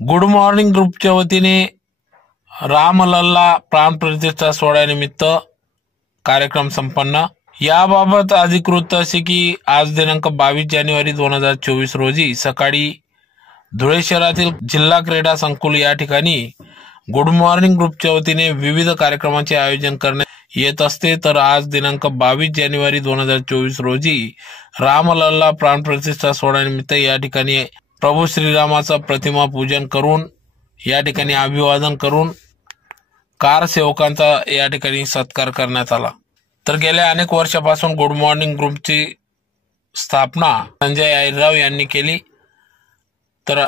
Good morning ग्रुपच्या वतीने रामलल्ला प्राणप्रतिष्ठा सोहळ्यानिमित्त कार्यक्रम संपन्न। याबाबत अधिकृत असे की आज दिनांक 22 जानेवारी 2024 रोजी सकाळी धुळे शहरातील जिल्हा क्रीडा संकुल या ठिकाणी गुड मॉर्निंग ग्रुपच्या वतीने विविध कार्यक्रमांचे आयोजन करण्यात येत असते। तर आज दिनांक 22 जानेवारी 2024 रोजी रामलल्ला प्राणप्रतिष्ठा सोहळ्यानिमित्त या ठिकाणी प्रभू श्रीरामाचा प्रतिमा पूजन करून या ठिकाणी अभिवादन करून कार सेवकांचा या ठिकाणी सत्कार करण्यात आला। तर गेल्या अनेक वर्षापासून गुड मॉर्निंग ग्रुपची स्थापना संजय अहिरराव यांनी केली। तर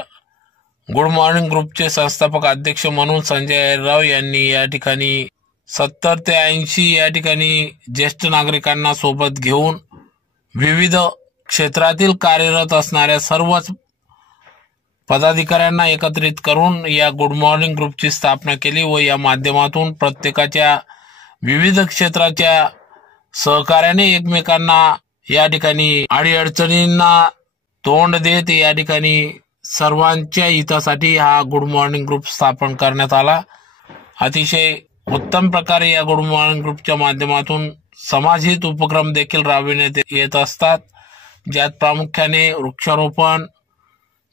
गुड मॉर्निंग ग्रुपचे संस्थापक अध्यक्ष म्हणून संजय अहिरराव यांनी या ठिकाणी 70 ते 80 या ठिकाणी ज्येष्ठ नागरिकांना सोबत घेऊन विविध क्षेत्रातील कार्यरत असणाऱ्या सर्वच पदाधिकाऱ्यांना एकत्रित करून या गुड मॉर्निंग ग्रुपची स्थापना केली व या माध्यमातून प्रत्येकाच्या विविध क्षेत्राच्या सहकार्याने एकमेकांना या ठिकाणी अडीअडचणींना तोंड देत या ठिकाणी सर्वांच्या हितासाठी हा गुड मॉर्निंग ग्रुप स्थापन करण्यात आला। अतिशय उत्तम प्रकारे या गुड मॉर्निंग ग्रुपच्या माध्यमातून समाजहित उपक्रम देखील राबविण्यात येत असतात, ज्यात प्रामुख्याने वृक्षारोपण,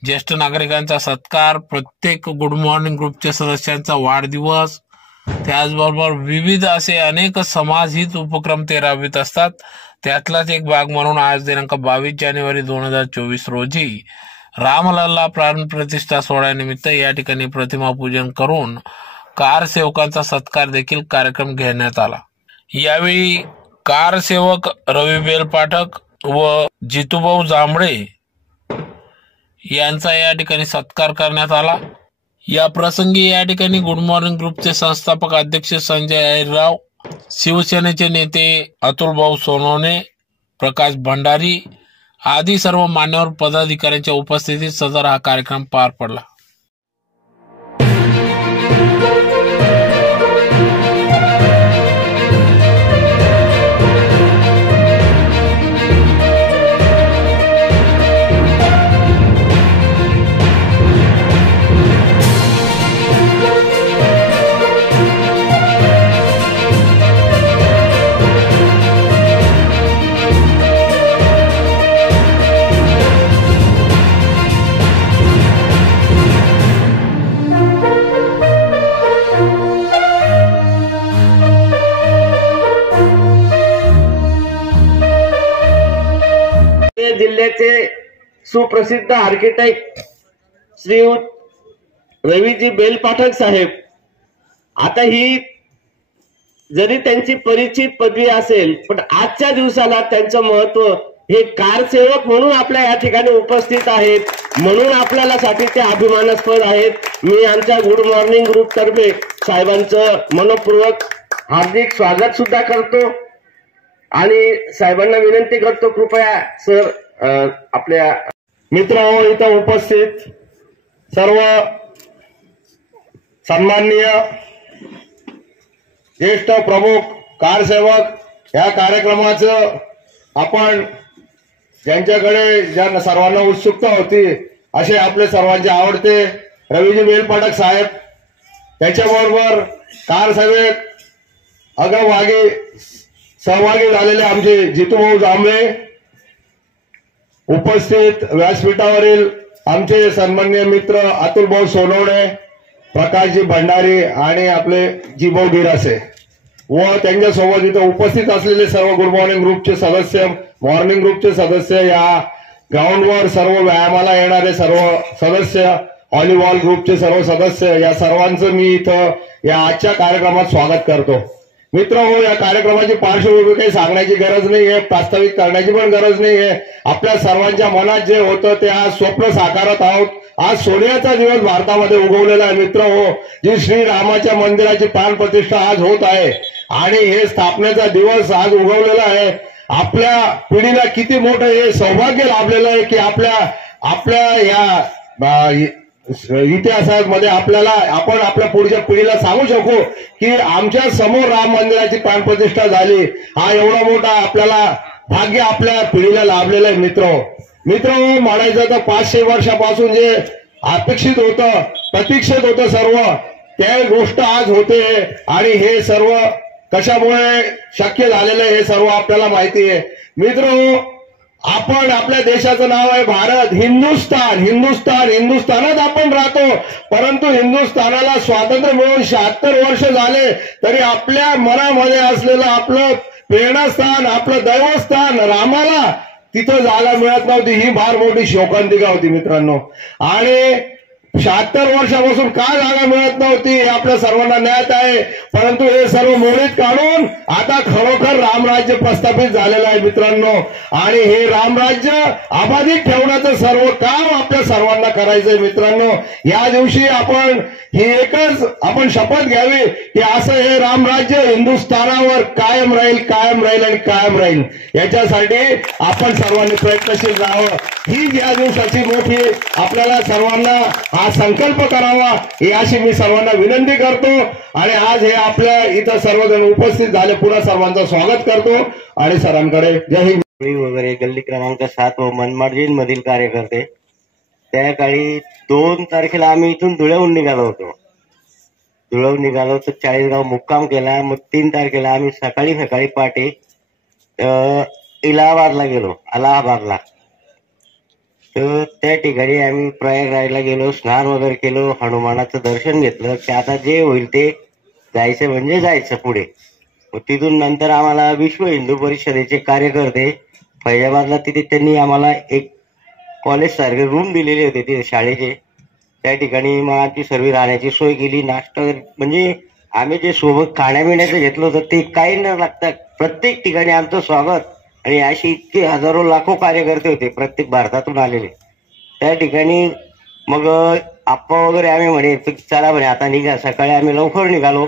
ज्येष्ठ नागरिकांचा सत्कार, प्रत्येक गुड मॉर्निंग ग्रुपच्या सदस्यांचा वाढदिवस, त्याचबरोबर विविध असे अनेक समाजहित उपक्रम ते राबवित असतात। त्यातलाच एक भाग म्हणून आज दिनांक 22 जानेवारी 2024 रोजी रामलल्ला प्राणप्रतिष्ठा सोहळ्यानिमित्त या ठिकाणी प्रतिमा पूजन करून कार सेवकांचा सत्कार देखील कार्यक्रम घेण्यात आला। यावेळी कार सेवक रवी बेलपाठक व जितूभाऊ जांभळे यांचा या ठिकाणी सत्कार करण्यात आला। या प्रसंगी या ठिकाणी गुड मॉर्निंग ग्रुपचे संस्थापक अध्यक्ष संजय अहिरराव, शिवसेनेचे नेते अतुलभाऊ सोनवणे, प्रकाश भंडारी आदी सर्व मान्यवर पदाधिकाऱ्यांच्या उपस्थितीत सदर हा कार्यक्रम पार पडला। जिल्ह्याचे सुप्रसिद्ध आर्किटेक्ट श्री रवीजी बेलपाठक साहेब, आता ही जरी त्यांची परिचित पदवी असेल पण आजच्या दिवसाला त्यांचं महत्व हे कारसेवक म्हणून आपल्या या ठिकाणी उपस्थित आहेत, म्हणून आपल्याला साठी ते अभिमानास्पद आहेत। मी आमच्या गुड मॉर्निंग ग्रुप तर्फे साहेबांचं मनपूर्वक हार्दिक स्वागत सुद्धा करतो आणि साहेबांना विनंती करतो कृपया सर आपल्या मित्रांनो इथं उपस्थित सर्व सन्माननीय ज्येष्ठ प्रमुख कारसेवक, या कार्यक्रमाचं आपण ज्यांच्याकडे ज्या सर्वांना उत्सुकता होती असे आपले सर्वांचे आवडते रवीजी बेलपाठक साहेब, त्याच्याबरोबर कारसेवक अग्रभागी सहभागी झालेले आमचे जितूभाऊ जांभळे, उपस्थित व्यासपीठावरील आमचे सन्माननीय मित्र अतुलभाऊ सोनवणे, प्रकाशजी भंडारी आणि आपले जीभाऊ गिरासे व त्यांच्यासोबत इथं उपस्थित असलेले सर्व गुड मॉर्निंग ग्रुपचे सदस्य, मॉर्निंग ग्रुपचे सदस्य, या ग्राउंडवर सर्व व्यायामाला येणारे सर्व सदस्य, व्हॉलीबॉल ग्रुपचे सर्व सदस्य, या सर्वांचं मी इथं या आजच्या कार्यक्रमात स्वागत करतो। मित्रांनो, या कार्यक्रमाची पार्श्वभूमी काही सांगण्याची गरज नाहीये, प्रास्ताविक करण्याची पण गरज नाहीये। आपल्या सर्वांच्या मनात जे होतं ते आज स्वप्न साकारत आहोत। आज सोन्याचा दिवस भारतामध्ये उगवलेला आहे मित्रांनो, जी श्रीरामाच्या मंदिराची प्राणप्रतिष्ठा आज होत आहे आणि हे स्थापनेचा दिवस आज उगवलेला आहे। आपल्या पिढीला किती मोठं हे सौभाग्य लाभलेलं आहे की आपल्या या इतिहासामध्ये आपण आपल्या पुढच्या पिढीला सांगू शकू की आमच्या समोर राम मंदिराची प्राणप्रतिष्ठा झाली। हा एवढा मोठा आपल्याला भाग्य आपल्या पिढीला लाभलेलं आहे मित्रांनो। म्हणायचं तर 500 वर्षापासून जे अपेक्षित होतं, प्रतीक्षित होतं सर्व, त्या गोष्ट आज होते आणि हे सर्व कशामुळे शक्य झालेलं आहे हे सर्व आपल्याला माहिती आहे. मित्र, आपण आपल्या देशाचं नाव आहे भारत, हिंदुस्थानात आपण राहतो, परंतु हिंदुस्थानाला स्वातंत्र्य मिळून 76 वर्ष झाले तरी आपल्या मनामध्ये असलेलं आपलं प्रेरणास्थान, आपलं दैवस्थान रामाला तिथं जागा मिळत नव्हती. ही फार मोठी शोकांतिका होती मित्रांनो. आणि 76 वर्षापासून का जागा मिळत नव्हती हे आपल्या सर्वांना ज्ञात आहे, परंतु हे सर्व मोडीत काढून आता खरोखर रामराज्य प्रस्थापित झालेलं आहे मित्रांनो. आणि हे रामराज्य अबाधित ठेवण्याचं सर्व काम आपल्या सर्वांना करायचंय मित्रांनो. या दिवशी आपण आपण शपथ घ्यावी की असं हे रामराज्य हिंदुस्थानावर कायम राहील. याच्यासाठी आपण सर्वांनी प्रयत्नशील राहावं. ही या दिवसाची मोठी आपल्याला सर्वांना हा संकल्प करावा ही अशी मी सर्वांना विनंती करतो. आणि आज हे आपल्या इथं सर्वजण उपस्थित झाले, पुन्हा सर्वांचं स्वागत करतो आणि सरांकडे जय हिंद. वगैरे गल्ली क्रमांक 7 व मनमाड मधील कार्यकर्ते, त्या काळी 2 तारखेला आम्ही इथून धुळ्याहून निघालो होतो. 40गाव मुक्काम केला. मग 3 तारखेला आम्ही सकाळी पहाटे अलाहाबादला. तर त्या ठिकाणी आम्ही प्रयागराजला गेलो, स्नान वगैरे केलो, हनुमानाचं दर्शन घेतलं की आता जे होईल ते जायचं म्हणजे जायचं पुढे. मग तिथून नंतर आम्हाला विश्व हिंदू परिषदेचे कार्यकर्ते फैजाबादला, तिथे त्यांनी आम्हाला एक कॉलेज सारखे रूम दिलेले होते तिथे शाळेचे. त्या ठिकाणी मग आमची सर्व राहण्याची सोय केली, नाश्ता म्हणजे आम्ही जे सोबत खाण्यापिण्याचं घेतलं होतं ते काही न लागता प्रत्येक ठिकाणी आमचं स्वागत. आणि अशी इतके हजारो लाखो कार्यकर्ते होते प्रत्येक भारतातून आलेले. त्या ठिकाणी मग आप्पा वगैरे आम्ही म्हणे चला म्हणे आता निघा. सकाळी आम्ही लवकर निघालो.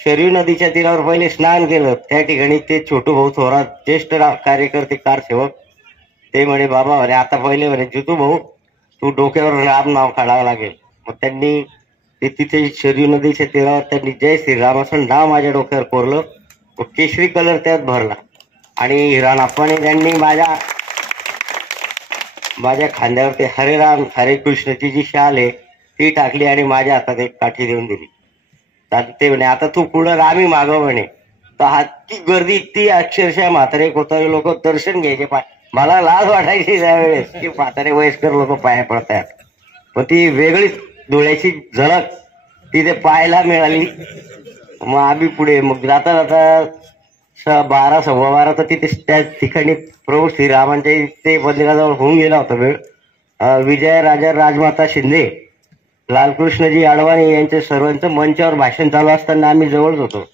शरयू नदीच्या तीरावर पहिले स्नान केलं. त्या ठिकाणी ते छोटू भाऊ थोरात, ज्येष्ठ कार्यकर्ते, कारसेवक, ते म्हणे बाबा म्हणे आता पहिले म्हणे जितू भाऊ तू डोक्यावर राम नाव काढावं लागेल. मग त्यांनी ते तिथे शरयू नदीच्या तीरावर त्यांनी जय श्रीराम असं नाव माझ्या डोक्यावर कोरलं. केशरी कलर त्यात भरला आणि हिराणाप्पाने त्यांनी माझ्या खांद्यावर ते हरे राम हरे कृष्णची जी शाल आहे ती टाकली आणि माझ्या हातात एक काठी देऊन दिली. ते म्हणे आता तू पुढं रामी मागव म्हणे. तर हातची गर्दी ती अक्षरशः म्हातारे कोतारे लोक दर्शन घ्यायचे. मला लाज वाटायची त्यावेळेस की म्हातारे वयस्कर लोक पाया पडतात. पण ती वेगळीच डोळ्याची झलक तिथे पाहायला मिळाली. मग आम्ही पुढे मग जाता 12 सव्वा 12 तर तिथे त्या ठिकाणी प्रभू श्रीरामांच्या ते बंदिराजवळ होऊन गेला होता वेळ. विजय राजा राजमाता शिंदे, लालकृष्णजी अडवाणी यांच्या सर्वांचं मंचावर भाषण चालू असताना आम्ही जवळच होतो.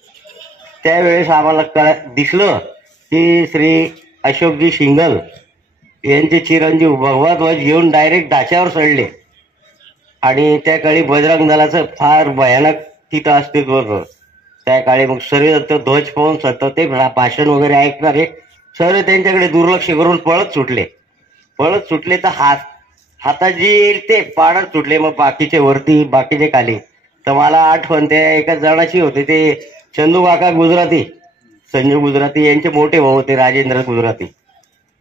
त्यावेळेस आम्हाला दिसलं की श्री अशोकजी शिंगल यांचे चिरंजीव भगवा ध्वज घेऊन डायरेक्ट ढाच्यावर चढले. आणि त्या काळी बजरंग दलाचं फार भयानक तिथं अस्तित्व होतं. त्या काळी मग सर्व ध्वज पाहून सतत ते भाषण वगैरे ऐकणारे सर्व त्यांच्याकडे दुर्लक्ष करून पळत सुटले तर हातात जे येईल ते पाडत सुटले. मग बाकीचे वरती बाकीचे खाली. तर मला आठवण त्या एका जणाची होते, ते चंदू काका गुजराती, संजू गुजराती यांचे मोठे भाऊ होते राजेंद्र गुजराती,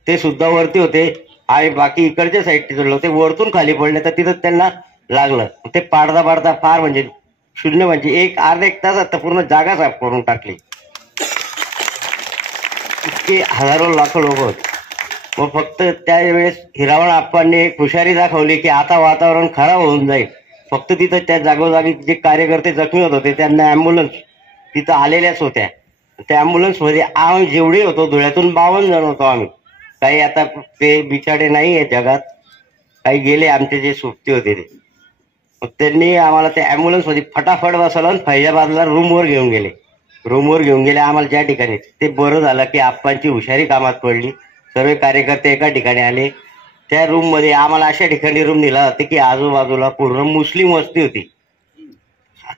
ते सुद्धा वरती होते. आणि बाकी इकडच्या साईडचे चढले होते, वरतून खाली पडले तर तिथं त्यांना लागलं. ते पाडता फार म्हणजे शून्य म्हणजे अर्धा एक तासात तर पूर्ण जागा साफ करून टाकली. इतके हजारो लाखो लोक होते. मग फक्त त्यावेळेस हिरावण आप्पांनी एक हुशारी दाखवली की आता वातावरण खराब होऊन जाईल. फक्त तिथं त्या जागोजागी जे कार्यकर्ते जखमी होत होते त्यांना ॲम्ब्युलन्स तिथं आलेल्याच होत्या. त्या ॲम्ब्युलन्समध्ये आम्ही जेवढे होतो धुळ्यातून 52 जण होतो आम्ही. काही आता ते बिचारे नाही आहे जगात, काही गेले आमचे जे सुट्टी होते ते. मग त्यांनी आम्हाला त्या ॲम्ब्युलन्समध्ये फटाफट बसवलं आणि फैजाबादला रूमवर घेऊन गेले आम्हाला ज्या ठिकाणी. ते बरं झालं की आप्पांची हुशारी कामात पडली. सर्व कार्यकर्ते एका ठिकाणी आले. त्या रूममध्ये आम्हाला अशा ठिकाणी रूम दिला होता की आजूबाजूला पूर्ण मुस्लिम वस्ती होती.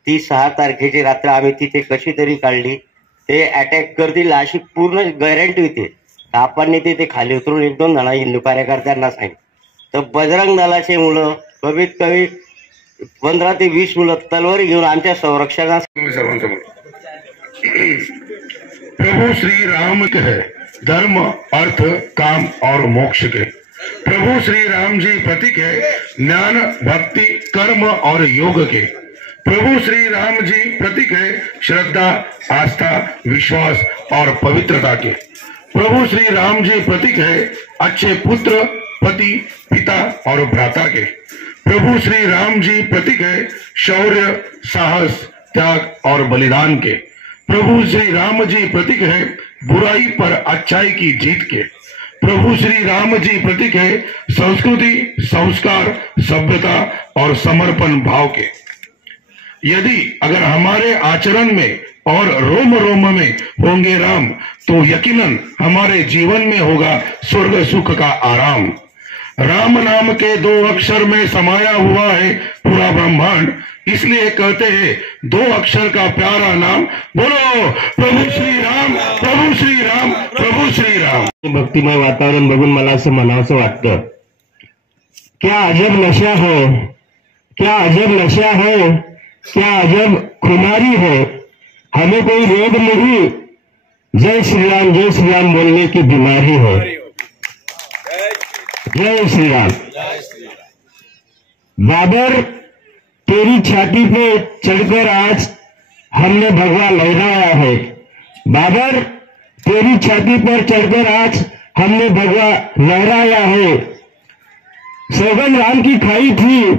ती 6 तारखेची रात्र आम्ही तिथे कशी तरी काढली. ते अटॅक करतील अशी पूर्ण गॅरंटी होती. आप्पांनी तिथे खाली उतरून 1-2 जण हिंदू कार्यकर्त्यांना सांगितलं. तर बजरंग दलाचे मुलं कमीत कमी 15 ते 20 मुलं तलवारी घेऊन आमच्या संरक्षणास. प्रभु श्री राम के है धर्म अर्थ काम और मोक्ष के. प्रभु श्री राम जी प्रतीक है ज्ञान, भक्ति, कर्म और योग के। प्रभु श्री राम जी प्रतीक है श्रद्धा, आस्था, विश्वास और पवित्रता के। प्रभु श्री राम जी प्रतीक है अच्छे पुत्र, पति, पिता और भ्राता के। प्रभु श्री राम जी प्रतीक है शौर्य, साहस, त्याग और बलिदान के। प्रभु श्री राम जी प्रतीक है बुराई पर अच्छाई की जीत के। प्रभु श्री राम जी प्रतीक है संस्कृति, संस्कार, सभ्यता और समर्पण भाव के। यदि अगर हमारे आचरण में और रोम रोम में होंगे राम, तो यकीनन हमारे जीवन में होगा स्वर्ग सुख का आराम। राम नाम के 2 अक्षर में समाया हुआ है पूरा ब्रह्मांड, इसलिए कहते हैं 2 अक्षर का प्यारा नाम। बोलो प्रभु श्री राम, प्रभु श्री राम, प्रभु श्री राम। भक्तिमय वातावरण बघून मला असं म्हणावंसं वाटतं, क्या अजब नशा है, क्या अजब नशा है, क्या अजब खुमारी है, हमें कोई रोग नहीं, जय श्री राम बोलने की बीमारी है। जय श्री राम। बाबर तेरी छाती पे चढ़कर आज हमने भगवा लहराया है। बाबर तेरी छाती पर चढ़कर आज हमने भगवा लहराया है। सौगंध राम की खाई थी,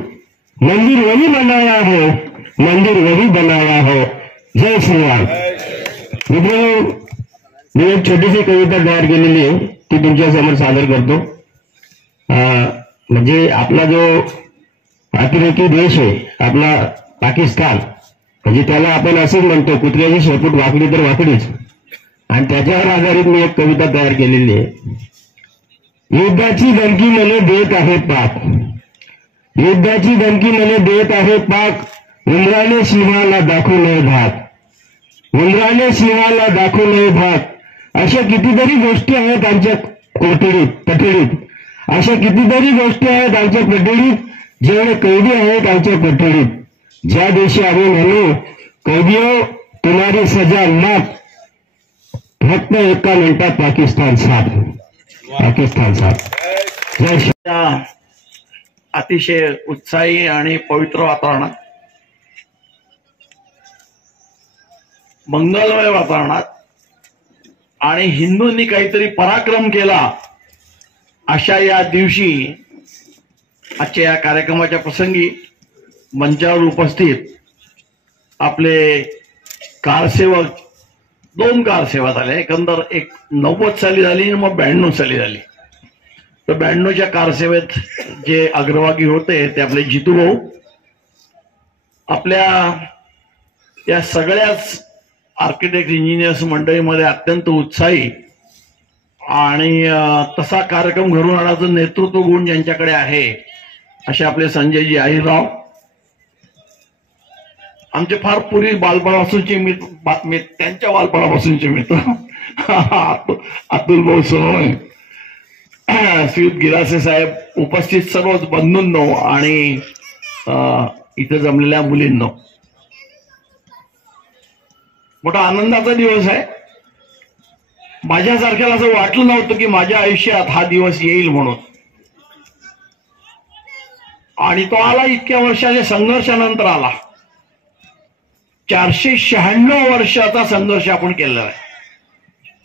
मंदिर वही बनाया है, मंदिर वही बनाया है। जय श्री राम। मित्रांनो, मी एक छोटीशी कविता तयार केलेली आहे, ती तुमच्या समोर सादर करतो। म्हणजे आपला जो अतिरेकी देश आहे आपला पाकिस्तान, म्हणजे त्याला आपण असंच म्हणतो, कुत्र्याची शेपूट वाकडी तर वाकडीच, आणि त्याच्यावर आधारित मी एक कविता तयार केलेली आहे। युद्धाची धमकी मला देत आहे पाक, युद्धाची धमकी मला देत आहे पाक, उंदराने सिंहाला दाखवू नये धाक, उंदराने सिंहाला दाखवू नये धाक। अशा कितीतरी गोष्टी आहेत आमच्या पठडीत, अशा कितीतरी गोष्टी आहेत आमच्या पठडीत, जेवढे कैदी आहेत आमच्या पठडीत, ज्या दिवशी आम्ही म्हणू कैदियों तुम्हारी सजा माफ, फक्त 1 मिनिटात पाकिस्तान साफ, पाकिस्तान साफ। जय श्री राम। अतिशय उत्साही आणि पवित्र वातावरणात, मंगलमय वातावरणात आणि हिंदूंनी काहीतरी पराक्रम केला अशा या दिवशी, आजच्या या कार्यक्रमाच्या प्रसंगी मंचावर उपस्थित आपले कारसेवक, 2 कारसेवा झाल्या, एकंदर एक 90 साली झाली आणि मग 92 साली झाली। तर 92च्या कारसेवेत जे अग्रभागी होते ते आपले जितू भाऊ, आपल्या या सगळ्याच आर्किटेक्ट इंजिनियर्स मंडळीमध्ये अत्यंत उत्साही आणि तसा कार्यक्रम घडून आणण्याचं नेतृत्व गुण ज्यांच्याकडे आहे असे आपले संजयजी आहिरराव, आमचे फार पूर्वी बालपणापासूनचे मित्र, त्यांच्या बालपणापासूनचे मित्र अतुल भाऊ सोनवणे, श्रीयुत गिरासे साहेब, उपस्थित सर्वच बंधूंनो आणि इथे जमलेल्या मुलींनो, मोठा आनंदाचा दिवस आहे। माझ्यासारख्याला असं वाटलं नव्हतं की माझ्या आयुष्यात हा दिवस येईल म्हणून, आणि तो आला इतक्या वर्षाच्या संघर्षानंतर आला। 496 वर्षाचा संघर्ष आपण केलेला आहे,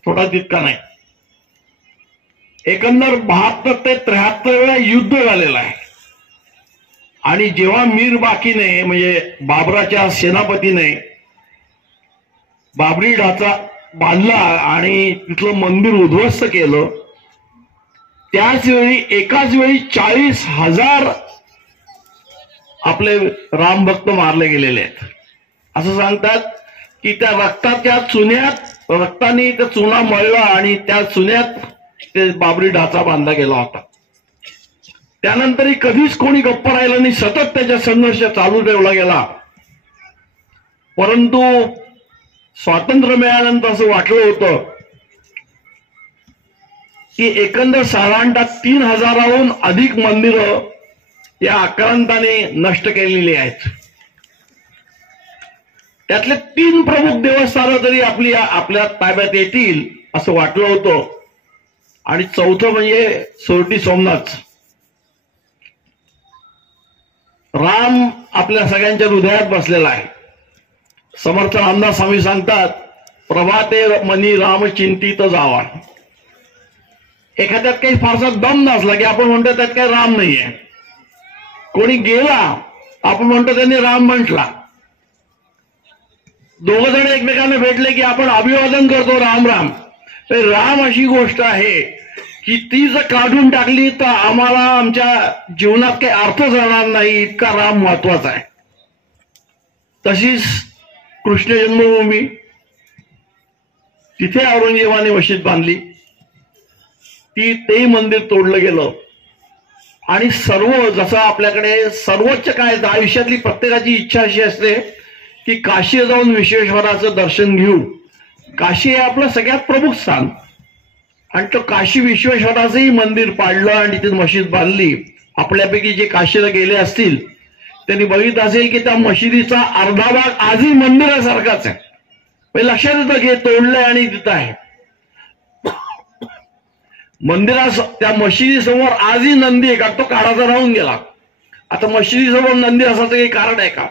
थोडा तितका नाही। एकंदर 72 ते 73 वेळा युद्ध झालेलं आहे, आणि जेव्हा मीर बाकीने म्हणजे बाबराच्या सेनापतीने बाबरी ढाचा बांधला आणि तिथलं मंदिर उद्ध्वस्त केलं, त्याच वेळी एकाच वेळी 40,000 आपले रामभक्त मारले गेलेले आहेत। असं सांगतात की त्या रक्ताच्या चुन्यात, रक्ताने त्या चुना मळला आणि त्या चुन्यात ते बाबरी ढाचा बांधला गेला होता। त्यानंतरही कधीच कोणी गप्प राहिलं नाही, सतत त्याचा संघर्ष चालू ठेवला गेला। परंतु स्वातंत्र्य मिळाल्यानंतर असं वाटलं होतं की एकंदर साधारणतः 3000हून अधिक मंदिरं या आक्रांताने नष्ट केलेली आहेत। त्यातले 3 प्रमुख देवस्थानं तरी आपल्या ताब्यात येतील असं वाटलं होतं, आणि चौथं म्हणजे सोरटी सोमनाथ. राम आपल्या सगळ्यांच्या हृदयात बसलेला आहे. समर्थ रामदास स्वामी सांगतात, प्रभाते मनी राम चिंतित जावा. एखाद्यात काही फारसा दम नसला की आपण म्हणतो त्यात काही राम नाहीये. कोणी गेला आपण म्हणतो त्यांनी राम म्हटला. दोघ जण एकमेकांना भेटले की आपण अभिवादन करतो राम राम. तर राम अशी गोष्ट आहे की ती जर काढून टाकली तर आम्हाला आमच्या जीवनात काही अर्थ जाणार नाही, इतका राम महत्वाचा आहे. तशीच कृष्ण जन्मभूमी, तिथे औरंगजेबाने मशीद बांधली, तेही मंदिर तोडलं गेलं. आणि सर्व जसं आपल्याकडे सर्वोच्च काय आयुष्यातली प्रत्येकाची इच्छा अशी असते की काशी जाऊन विश्वेश्वराचं दर्शन घेऊ. काशी हे आपलं सगळ्यात प्रमुख स्थान, आणि तो काशी विश्वेश्वराचंही मंदिर पाडलं आणि तिथे मशीद बांधली. आपल्यापैकी जे काशीला गेले असतील त्यांनी बघितलं असेल की त्या मशिदीचा अर्धा भाग आजही मंदिरासारखाच आहे. लक्षात येतं की तोडलंय आणि तिथं आहे. त्या मशिदीसमोर आजही नंदी आहे का? तो काळाचा राहून गेला. आता मशिदीसमोर नंदी असाचं काही कारण आहे का?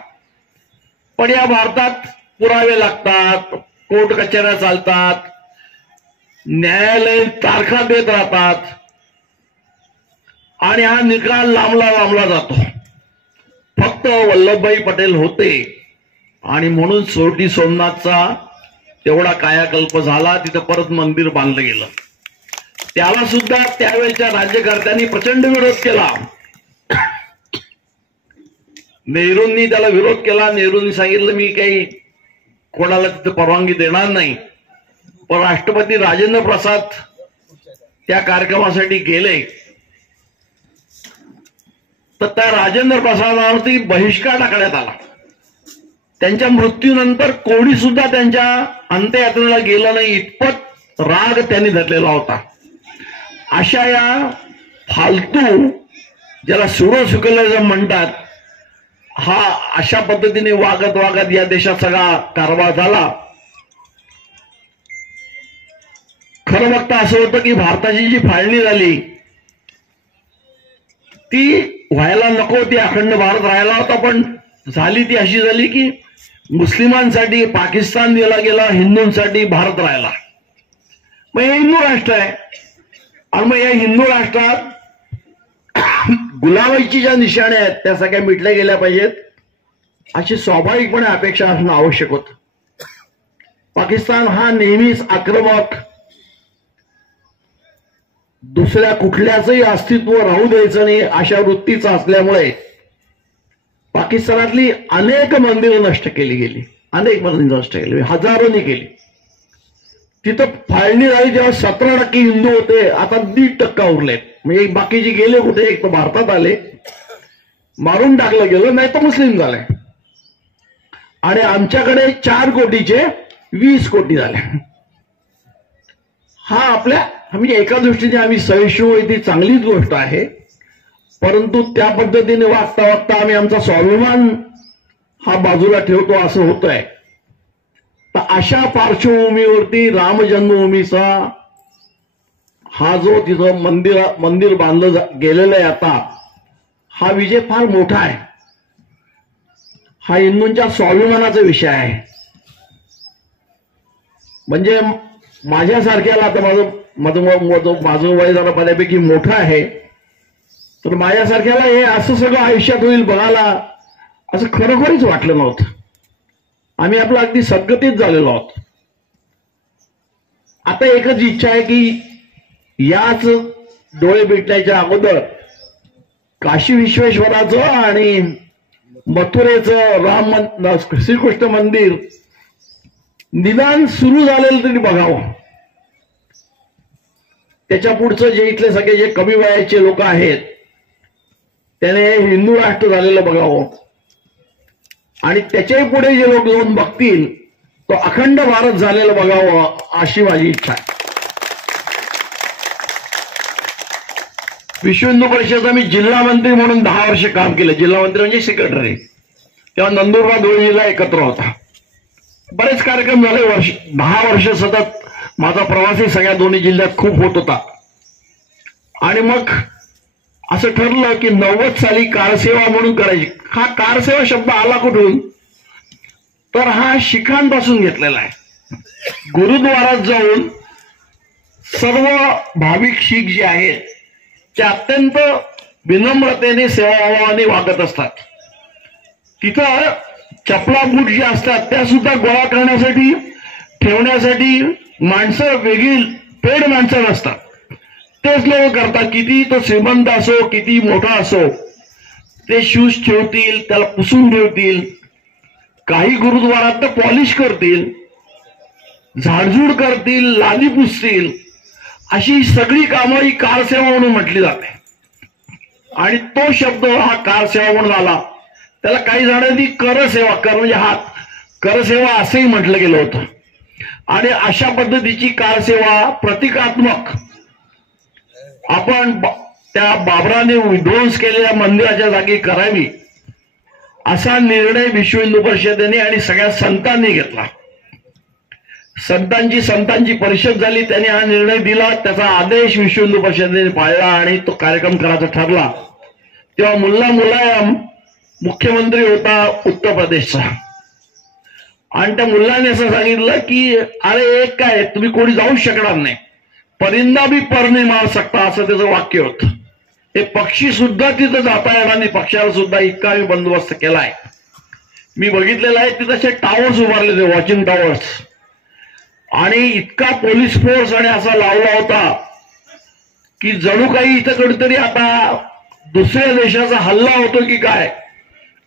पण या भारतात पुरावे लागतात, कोर्ट कचेऱ्या चालतात, न्यायालय तारखा देत राहतात आणि हा निकाल लांबला जातो. फक्त वल्लभभाई पटेल होते आणि म्हणून सोरटी सोमनाथचा तेवढा कायाकल्प झाला. तिथं परत मंदिर बांधलं गेलं. त्याला सुद्धा त्यावेळच्या राज्यकर्त्यांनी प्रचंड विरोध केला. नेहरूंनी त्याला विरोध केला. नेहरूंनी सांगितलं मी काही कोणाला तिथं परवानगी देणार नाही. पण राष्ट्रपती राजेंद्र प्रसाद त्या कार्यक्रमासाठी गेले तर त्या राजेंद्र प्रसादावरती बहिष्कार टाकण्यात आला. त्यांच्या मृत्यूनंतर कोणी सुद्धा त्यांच्या अंत्ययात्रेला गेलं नाही, इतपत राग त्यांनी धरलेला होता. अशा या फालतू, ज्याला सुरो सुकलिझम म्हणतात, हा अशा पद्धतीने वागत या देशात सगळा कारभार झाला. खरं बघता असं होतं की भारताची जी फाळणी झाली ती व्हायला नको होती. अखंड भारत राहायला होता, पण झाली ती अशी झाली की मुस्लिमांसाठी पाकिस्तान दिला गेला, हिंदूंसाठी भारत राहिला. मग हे हिंदू राष्ट्र आहे आणि मग या हिंदू राष्ट्रात गुलामीची ज्या निशाण्या आहेत त्या सगळ्या मिटल्या गेल्या पाहिजेत अशी स्वाभाविकपणे अपेक्षा असणं आवश्यक होतं. पाकिस्तान हा नेहमीच आक्रमक, दुसऱ्या कुठल्याचंही अस्तित्व राहू द्यायचं नाही अशा वृत्तीचा असल्यामुळे पाकिस्तानातली अनेक मंदिरं नष्ट केली गेली. अनेक मंदिरं नष्ट केली, हजारोनी केली. तिथं फाळणी झाली तेव्हा 17% हिंदू होते, आता 1.5% उरलेत. म्हणजे बाकीचे गेले कुठे? एक तर भारतात आले, मारून टाकलं गेलं, नाही तर मुस्लिम झाले. आणि आमच्याकडे 4 कोटीचे 20 कोटी झाले. हा आपल्या म्हणजे एका दृष्टीने आम्ही सहिष्णू, ती चांगलीच गोष्ट आहे, परंतु त्या पद्धतीने वागता आम्ही आमचा स्वाभिमान हा बाजूला ठेवतो असं होतंय. तर अशा पार्श्वभूमीवरती राम जन्मभूमीचा हा जो तिथं मंदिर बांधलं गेलेलं आहे आता, हा विजय फार मोठा आहे. हा हिंदूंच्या स्वाभिमानाचा विषय आहे. म्हणजे माझ्यासारख्याला, आता माझं वय जरा बऱ्यापैकी मोठं आहे, तर माझ्यासारख्याला हे असं सगळं आयुष्यात होईल बघायला असं खरोखरीच वाटलं नव्हतं. आम्ही आपलं अगदी सद्गतीत झालेलो आहोत. आता एकच इच्छा आहे की याच डोळे भेटण्याच्या अगोदर काशी विश्वेश्वराचं आणि मथुरेचं श्रीकृष्ण मंदिर निदान सुरू झालेलं तरी बघावं. त्याच्या पुढचं जे इथले सगळे जे कमी वयाचे लोक आहेत त्याने हिंदू राष्ट्र झालेलं बघावं, आणि त्याच्याही पुढे जे लोक जाऊन बघतील तो अखंड भारत झालेलं बघावं अशी माझी इच्छा आहे. विश्व हिंदू परिषदेचा मी जिल्हा मंत्री म्हणून 10 वर्ष काम केलं. जिल्हा मंत्री म्हणजे सेक्रेटरी. तेव्हा नंदुरबार धुळे जिल्हा एकत्र होता. बरेच कार्यक्रम झाले. 10 वर्ष सतत माझा प्रवासही सगळ्या दोन्ही जिल्ह्यात खूप होत होता. आणि मग असं ठरलं की 90 साली कारसेवा म्हणून करायची. हा कारसेवा शब्द आला कुठून, तर हा शिखांपासून घेतलेला आहे. गुरुद्वारात जाऊन सर्व भाविक शीख जे आहेत ते अत्यंत विनम्रतेने सेवाभावाने वागत असतात. तिथं चपला बूट जे असतात त्या सुद्धा गोळा करण्यासाठी ठेवण्यासाठी माणसं वेगळी पेड माणसं नसतात, तेच लोक करतात. किती तो श्रीमंत असो किती मोठा असो, ते शूज ठेवतील, त्याला पुसून ठेवतील. काही गुरुद्वारात तर पॉलिश करतील, झाडझूड करतील, लादी पुसतील. अशी सगळी कामं ही कारसेवा म्हणून म्हटली जाते. आणि तो शब्द हा कारसेवा म्हणून आला. त्याला काही जणांनी करसेवा, कर म्हणजे हात, करसेवा असंही म्हटलं गेलं होतं. आणि अशा पद्धतीची कारसेवा प्रतिकात्मक आपण त्या बाबराने विध्वंस केलेल्या मंदिराच्या जागी करावी, असा निर्णय विश्व हिंदू परिषदेने आणि सगळ्या संतांनी घेतला. संतांची परिषद झाली, त्यांनी हा निर्णय दिला, त्याचा आदेश विश्व हिंदू परिषदेने पाळला आणि तो कार्यक्रम करायचा ठरला. तेव्हा मुल्ला मुलायम मुख्यमंत्री होता उत्तर प्रदेशचा. आणि त्या मुलाने असं सांगितलं की अरे एक काय, तुम्ही कोणी जाऊ शकणार नाही, परिंदा भी पर नहीं मार सकता, असं त्याचं वाक्य होतं. हे पक्षी सुद्धा तिथं जाता येणार नाही, पक्षाला सुद्धा इतका मी बंदोबस्त केलाय. मी बघितलेला आहे तिथं असे टावर्स उभारले होते, वॉचिंग टावर्स, आणि इतका पोलीस फोर्स आणि असा लावला होता की जणू काही इथं कुठेतरी आता दुसऱ्या देशाचा हल्ला होतो की काय,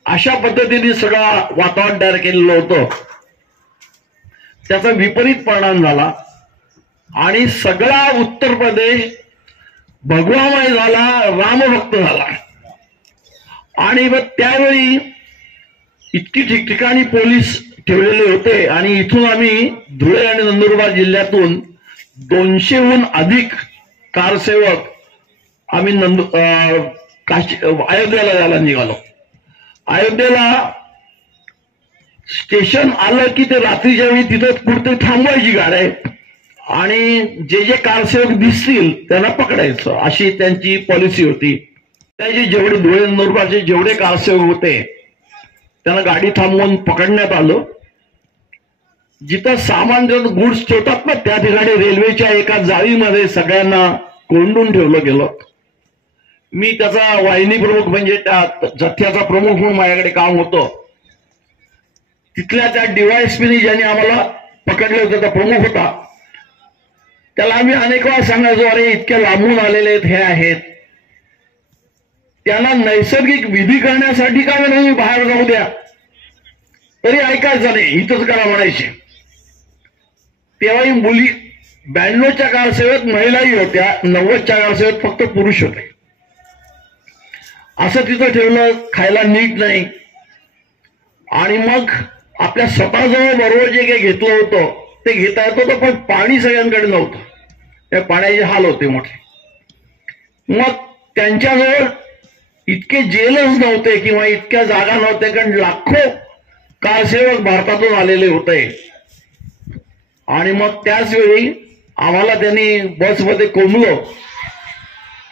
अशा पद्धतीने सगळं वातावरण तयार केलेलं होतं. त्याचा विपरीत परिणाम झाला आणि सगळा उत्तर प्रदेश भगवामय झाला, रामभक्त झाला. आणि मग त्यावेळी इतकी ठिकठिकाणी पोलीस ठेवलेले होते. आणि इथून आम्ही धुळे आणि नंदुरबार जिल्ह्यातून 200हून अधिक कारसेवक आम्ही अयोध्येला जायला निघालो. अयोध्येला स्टेशन आलं की ते रात्रीच्या वेळी तिथं कुठे थांबवायची गाडी आणि जे जे कारसेवक दिसतील त्यांना पकडायचं, अशी त्यांची पॉलिसी होती. त्याचे जेवढे धुळे नंदुरबारचे जेवढे कारसेवक होते त्यांना गाडी थांबवून पकडण्यात आलं. जिथं सामान गुड्स ठेवतात ना त्या ठिकाणी रेल्वेच्या एका जाळीमध्ये सगळ्यांना कोंडून ठेवलं गेलं. मी त्याचा वाहिनी प्रमुख म्हणजे त्या जथ्याचा प्रमुख म्हणून माझ्याकडे काम होतं. तिथल्या त्या डीवायएसपीने ज्यांनी आम्हाला पकडले होते त्या प्रमुख होता, त्याला आम्ही अनेक वेळा सांगायचो अरे इतक्या लांबून आलेले आहेत, हे आहेत, त्यांना नैसर्गिक विधी करण्यासाठी का नाही बाहेर जाऊ द्या, तरी ऐकायचं नाही, इथंच करा म्हणायचे. तेव्हाही मुली 92च्या कारसेवेत महिलाही होत्या, 90च्या कारसेवेत फक्त पुरुष होते. असं तिथं ठेवलं, खायला नीट नाही. आणि मग आपल्या स्वतःजवळ बरोबर जे काही घेतलं होतं ते घेता येत होतं, पण पाणी सगळ्यांकडे नव्हतं, त्या पाण्याचे हाल होते मोठे. मग त्यांच्याजवळ इतके जेलच नव्हते किंवा इतक्या जागा नव्हत्या, कारण लाखो कारसेवक भारतातून आलेले होते. आणि मग त्याच वेळी आम्हाला त्यांनी बसमध्ये कोंबलं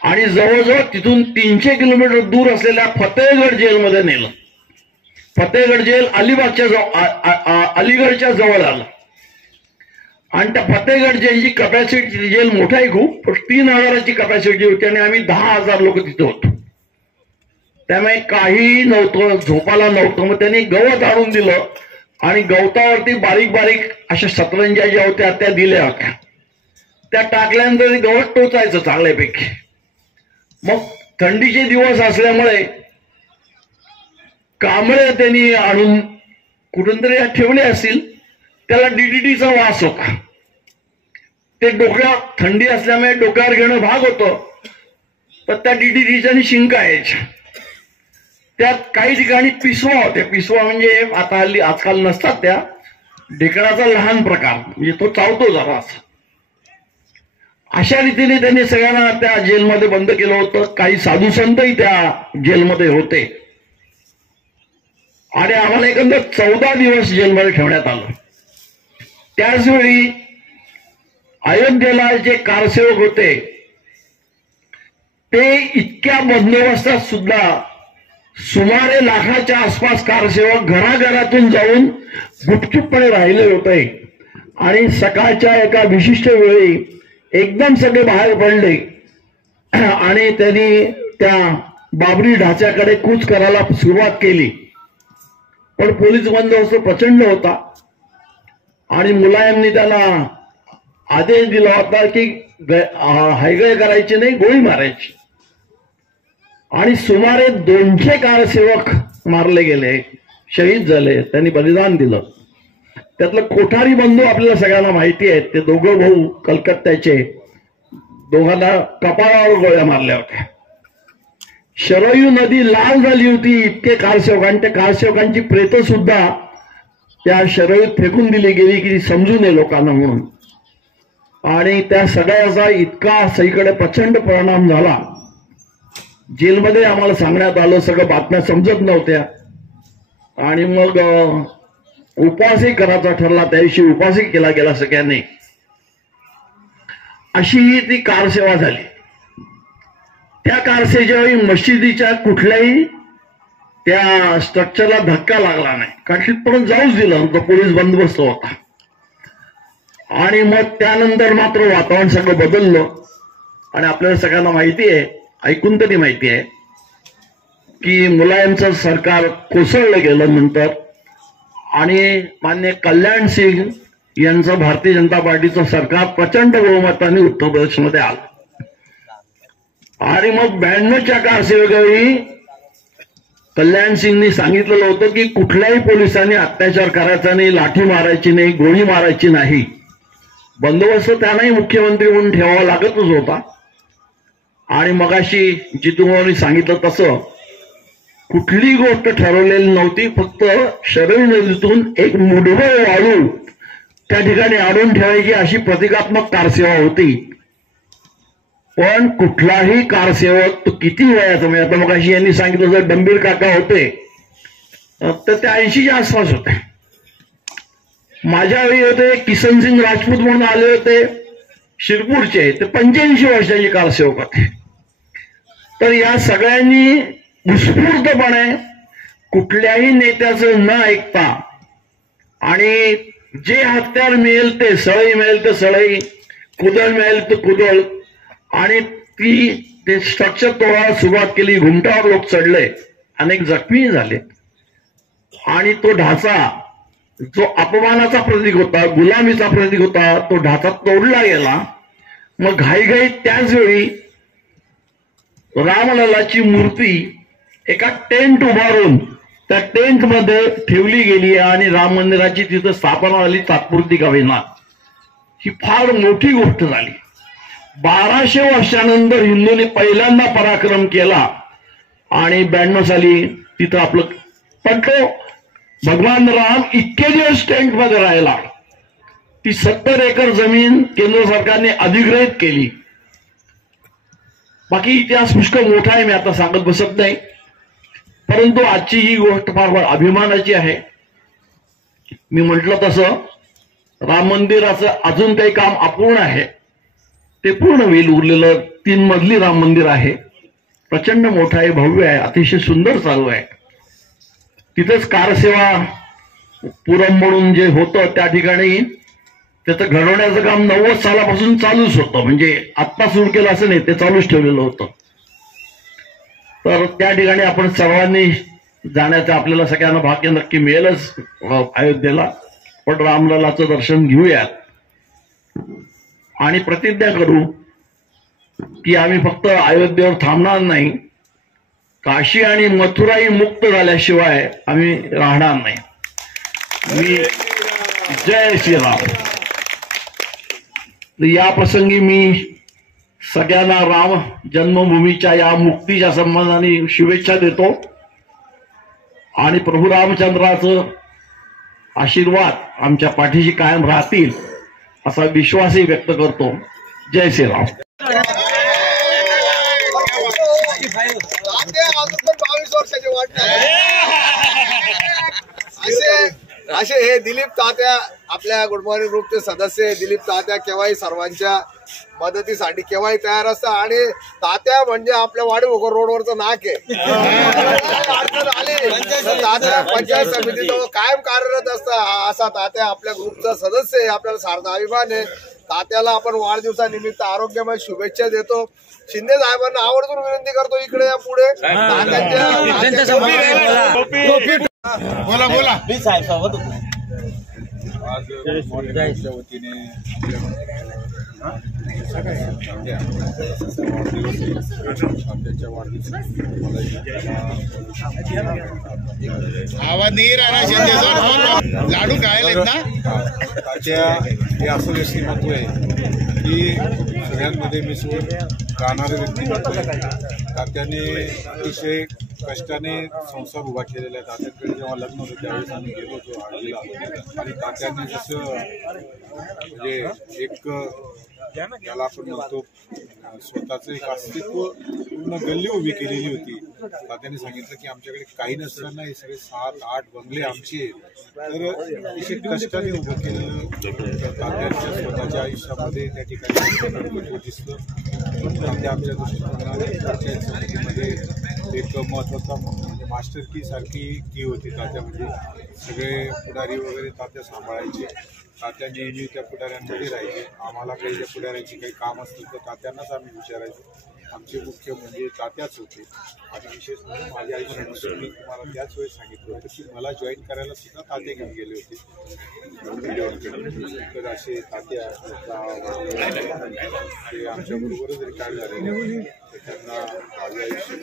आणि जवळजवळ तिथून 300 किलोमीटर दूर असलेल्या फतेहगड जेलमध्ये नेलं. फतेहगड जेल अलीगडच्या जवळ आलं. आणि त्या फतेहगड जेलची कपॅसिटी, जेल मोठा आहे खूप, पण 3000ची कपॅसिटी होती आणि आम्ही 10,000 लोक तिथे होतो. त्यामुळे काही नव्हतं, झोपाला नव्हतं. मग त्यांनी गवत आणून दिलं आणि गवतावरती बारीक बारीक अशा सतरंज्या ज्या होत्या त्या दिल्या होत्या. त्या टाकल्यानंतर गवत टोचायचं चांगल्यापैकी. मग थंडीचे दिवस असल्यामुळे कांबळे त्यांनी आणून कुठून तरी ठेवले असतील, त्याला डीडीटीचा वास होता. ते डोक्यात थंडी असल्यामुळे डोक्यावर घेणं भाग होतं, पण त्या डीडीटीच्या शिंका यायच्या. त्यात काही ठिकाणी पिसवा होते. पिसवा म्हणजे आता हल्ली आजकाल नसतात, त्या ढेकणाचा लहान प्रकार, म्हणजे तो चावतो जरा असं. अशा रीतीने त्यांनी सगळ्यांना त्या जेलमध्ये बंद केलं होतं. काही साधू संतही त्या जेलमध्ये होते आणि आम्हाला एकंदर 14 दिवस जेलमध्ये ठेवण्यात आलं. त्याचवेळी अयोध्येला जे कारसेवक होते ते इतक्या बंदोबस्तात सुद्धा सुमारे लाखाच्या आसपास कारसेवक घराघरातून जाऊन गुपचूपपणे राहिले होते आणि सकाळच्या एका विशिष्ट वेळी एकदम सगळे बाहेर पडले आणि त्यांनी त्या बाबरी ढाच्याकडे कूच करायला सुरुवात केली. पण पोलीस बंदोबस्त प्रचंड होता आणि मुलायमनी त्याला आदेश दिला होता की हायगय करायची नाही, गोळी मारायची. आणि सुमारे 200 कारसेवक मारले गेले, शहीद झाले, त्यांनी बलिदान दिलं. त्यातलं कोठारी बंधू आपल्याला सगळ्यांना माहिती आहेत. ते दोघं भाऊ कलकत्त्याचे, दोघांना कपाळावर गोळ्या मारल्या होत्या. शरयू नदी लाल झाली होती इतके कारसेवकांच्या कारसेवकांची प्रेत सुद्धा त्या शरयूत फेकून दिली गेली की समजू नये लोकांना म्हणून. आणि त्या सगळ्याचा इतका सगळीकडे प्रचंड परिणाम झाला. जेलमध्ये आम्हाला सांगण्यात आलं, सगळं बातम्या समजत नव्हत्या आणि मग उपवासही करायचा ठरला. त्या दिवशी उपवासही केला गेला सगळ्यांनी. अशी ही ती कारसेवा झाली. त्या कारसेवेच्या वेळी मशिदीच्या कुठल्याही त्या स्ट्रक्चरला धक्का लागला नाही, कारण तिथपर्यंत जाऊच दिलं, तो पोलीस बंदोबस्त होता. आणि मग त्यानंतर मात्र वातावरण सगळं बदललं. आणि आपल्याला सगळ्यांना माहिती आहे, ऐकून तरी माहिती आहे की मुलायमचं सरकार कोसळलं गेलं नंतर आणि मान्य कल्याण सिंग यांचं भारतीय जनता पार्टीचं सरकार प्रचंड बहुमताने उत्तर प्रदेशमध्ये आलं. आणि मग 92च्या कारसेवेवेळी कल्याण सिंगनी सांगितलेलं होतं की कुठल्याही पोलिसांनी अत्याचार करायचा नाही, लाठी मारायची नाही, गोळी मारायची नाही. बंदोबस्त त्यांनाही मुख्यमंत्री म्हणून ठेवावा लागतच होता. आणि मगाशी जितूभाऊंनी सांगितलं तसं कुठलीही गोष्ट ठरवलेली नव्हती. फक्त शरयू नदीतून एक मुठभर वाळू त्या ठिकाणी आणून ठेवायची अशी प्रतिकात्मक कारसेवा होती. पण कुठलाही कारसेवक तो किती वयाचा, म्हणजे आता मगाशी यांनी सांगितलं जर डंबीर काका होते तर ते 80च्या आसपास होते. माझ्या वेळी होते किसनसिंग राजपूत म्हणून आले होते शिरपूरचे, ते 85 वर्षाचे कारसेवक होते. तर या सगळ्यांनी उत्स्फूर्तपणे कुठल्याही नेत्याचं न ऐकता आणि जे हत्यार मिळेल ते, सळई मिळेल तर सळई, कुदळ मिळेल तर कुदळ, आणि ते स्ट्रक्चर तोडायला सुरुवात केली. घुमटावर लोक चढले, अनेक जखमी झाले. आणि तो ढाचा जो अपमानाचा प्रतीक होता, गुलामीचा प्रतीक होता, तो ढाचा तोडला गेला. मग घाईघाईत त्याच वेळी रामललाची मूर्ती एका टेंट उभारून त्या टेंटमध्ये ठेवली गेली आणि राम मंदिराची तिथं स्थापना झाली, तात्पुरती का होईना. ही फार मोठी गोष्ट झाली. 1200 वर्षानंतर हिंदूंनी पहिल्यांदा पराक्रम केला आणि 92 साली तिथं आपलं. पण तो भगवान राम इतके दिवस टेंटमध्ये राहिला. ती 70 एकर जमीन केंद्र सरकारने अधिग्रहित केली. बाकी इतिहास पुष्कळ मोठा आहे, मी आता सांगत बसत नाही. परंतु आजची ही गोष्ट फार अभिमानाची आहे. मी म्हटलं तसं राम मंदिराचं अजून काही काम अपूर्ण आहे, ते पूर्ण होईल. उरलेलं 3 मजली राम मंदिर आहे, प्रचंड मोठं आहे, भव्य आहे, अतिशय सुंदर चालू आहे. तिथेच कारसेवा पुरम म्हणून जे होतं त्या ठिकाणी त्याचं घडवण्याचं काम 90 सालापासून चालूच होतं. म्हणजे आत्ता सुरू केलं असं नाही, ते चालूच ठेवलेलं होतं. तर त्या ठिकाणी आपण सर्वांनी जाण्याचं आपल्याला सगळ्यांना भाग्य नक्की मिळेलच अयोध्येला. पण रामललाचं दर्शन घेऊयात आणि प्रतिज्ञा करू की आम्ही फक्त अयोध्येवर थांबणार नाही, काशी आणि मथुराही मुक्त झाल्याशिवाय आम्ही राहणार नाही. मी जय श्रीराम. या प्रसंगी मी सगळ्यांना राम जन्मभूमीच्या या मुक्तीच्या संबंधाने शुभेच्छा देतो आणि प्रभू रामचंद्राचं आशीर्वाद आमच्या पाठीशी कायम राहतील असा विश्वासही व्यक्त करतो. जय श्रीराम. 22 वर्षाचे असे हे दिलीप तात्या आपल्या गुड मॉर्निंग ग्रुपचे सदस्य दिलीप तात्या केव्हाही सर्वांच्या मदतीसाठी केव्हाही तयार असतं. आणि तात्या म्हणजे आपल्या वाडीभोकर रोडवरचं नाक आहे. अडचण आली तर तात्या पंचायत समितीजवळ कायम कार्यरत असतं. असा तात्या आपल्या ग्रुपचा सदस्य आहे. आपल्याला सार्थ अभिमान आहे. तात्याला आपण वाढदिवसानिमित्त आरोग्यमय शुभेच्छा देतो. शिंदे साहेबांना आवर्जून विनंती करतो इकडे या पुढे बोला बोला. आज मॉर्निंगच्या वतीने आवाज नाही राहणार शिंदे सर. लाडू खायला ना तात्या हे असं व्यक्तिमत्व आहे की सगळ्यांमध्ये मिसळून राहणारे व्यक्तिमत्व आहे. तात्याने अतिशय कष्टाने संसार उभा केलेला आहे. तात्यांकडे जेव्हा लग्न होतं त्यावेळेस आम्ही गेलो होतो हळदीला आणि तात्याने जसं म्हणजे एक त्याला आपण म्हणतो स्वतःचं एक अस्तित्व पूर्ण गल्ली उभी केलेली होती. तात्याने सांगितलं की आमच्याकडे काही नसताना हे सगळे 7-8 बंगले आमचे तर अतिशय कष्टाने उभं केलेलं तात्यांच्या स्वतःच्या आयुष्यामध्ये त्या ठिकाणी दिसतं. तात्या आमच्या दृष्टिकोनाने पंचायत समितीमध्ये एक महत्वाचा म्हणजे मास्टर की सारखी की होती. तात्या म्हणजे सगळे पुढारी वगैरे तात्या सांभाळायचे. तात्या नेहमी त्या पुढाऱ्यांमध्ये राहायचे. आम्हाला काही त्या पुढाऱ्यांची काही काम असतील तर तात्यांनाच आम्ही विचारायचो. आमचे मुख्य म्हणजे तात्याच होते. आणि विशेष म्हणजे माझ्या आयुष्यामध्ये मी तुम्हाला त्याच वेळेस सांगितलं होतं की मला जॉईन करायला सुद्धा तात्या घेऊन गेले होते. तर असे तात्या ते आमच्याबरोबरच रिटायर झालेले त्यांना माझ्या आयुष्यात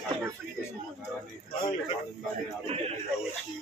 आनंदाने आरोग्याने गावाची